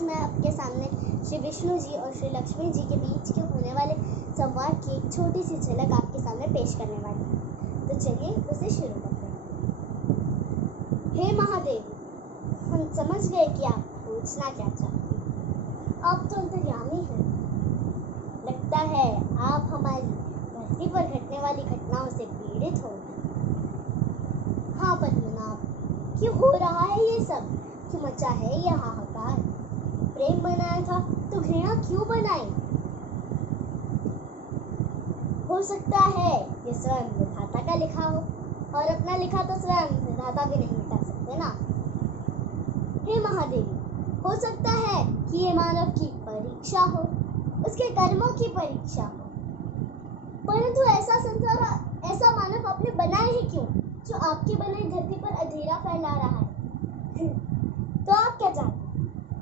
आज मैं आपके सामने श्री विष्णु जी और श्री लक्ष्मी जी के बीच के होने वाले संवाद की एक छोटी सी झलक आपके सामने पेश करने वाली हूँ। तो चलिए उसे शुरू करते हैं। हे महादेव, हम समझ गए कि आप पूछना क्या चाहते हैं। आप तो अंतर्यामी हैं। लगता है आप हमारी धरती पर घटने वाली घटनाओं से पीड़ित हो। हाँ पद्मनाभ, क्यों हो रहा है ये सब? क्यों मचा है यह हाहाकार? प्रेम बनाया था तो घृणा क्यों बनाई? हो सकता है ये स्वयं विधाता का लिखा हो, और अपना लिखा तो स्वयं विधाता भी नहीं मिटा सकते ना। हे महादेवी, हो सकता है कि ये मानव की परीक्षा हो, उसके कर्मों की परीक्षा हो। परंतु ऐसा संसार, ऐसा मानव आपने बनाया ही क्यों, जो आपके बनाई धरती पर अंधेरा फैला रहा है? तो आप क्या चाहते हैं?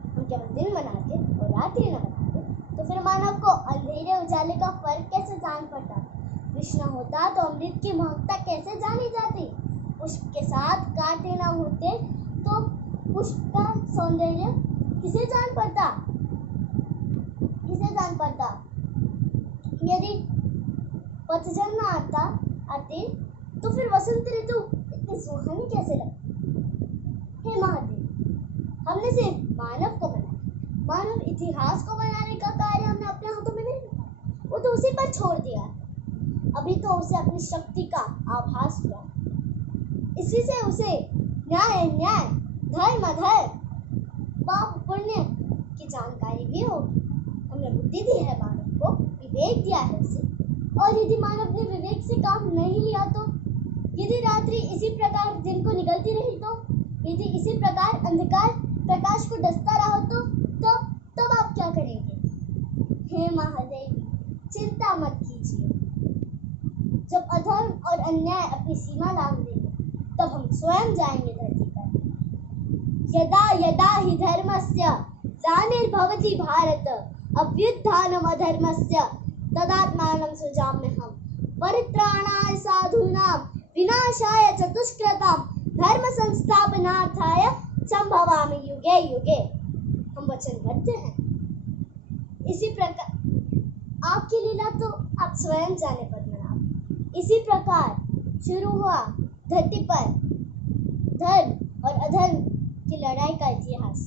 हम केवल दिन बनाते और रात्रि न बनाते, तो फिर मानव को अंधेरे उजाले का फर्क कैसे जान पड़ता? विष्णु होता तो अमृत की महकता कैसे जानी जाती? पुष्प के साथ कांटे न होते तो पुष्प का सौंदर्य किसे जान पड़ता? किसे जान पड़ता? यदि पतझड़ न आती तो फिर वसंत ऋतु इतनी सुहानी कैसे लगती? हे महादेव, हमने सिर्फ मानव को बनाया, मानव इतिहास को बनाने का कार्य हमने अपने हाथों में नहीं लिया, वो तो उसी पर छोड़ दिया है। अभी तो उसे अपनी शक्ति का आभास हुआ, इसी से उसे न्याय अन्याय, धर्म अधर्म, पाप पुण्य की जानकारी भी होगी। हमने बुद्धि दी है मानव को, विवेक दिया है उसे, और यदि मानव ने विवेक से काम नहीं लिया तो? यदि रात्रि इसी प्रकार दिन को निकलती रही तो? यदि इसी प्रकार अंधकार प्रकाश को डसता रहा तो तब आप क्या करेंगे? हे महादेवी, चिंता मत कीजिए। जब अधर्म और अन्याय अपनी सीमा लांघ देंगे, तब हम स्वयं जाएंगे धरती पर। यदा यदा हि धर्मस्य ग्लानिर्भवति भारत, अभ्युत्थानम् अधर्मस्य तदात्मानं सृजाम्यहम्। परित्राणाय साधूनां विनाशाय च दुष्कृतां धर्म संस्थापनार्थाय संभवामि युगे युगे। हम वचनबद्ध हैं। इसी प्रकार आपकी लीला तो आप स्वयं जाने पद्मनाभ। इसी प्रकार शुरू हुआ धरती पर धर्म और अधर्म की लड़ाई का इतिहास।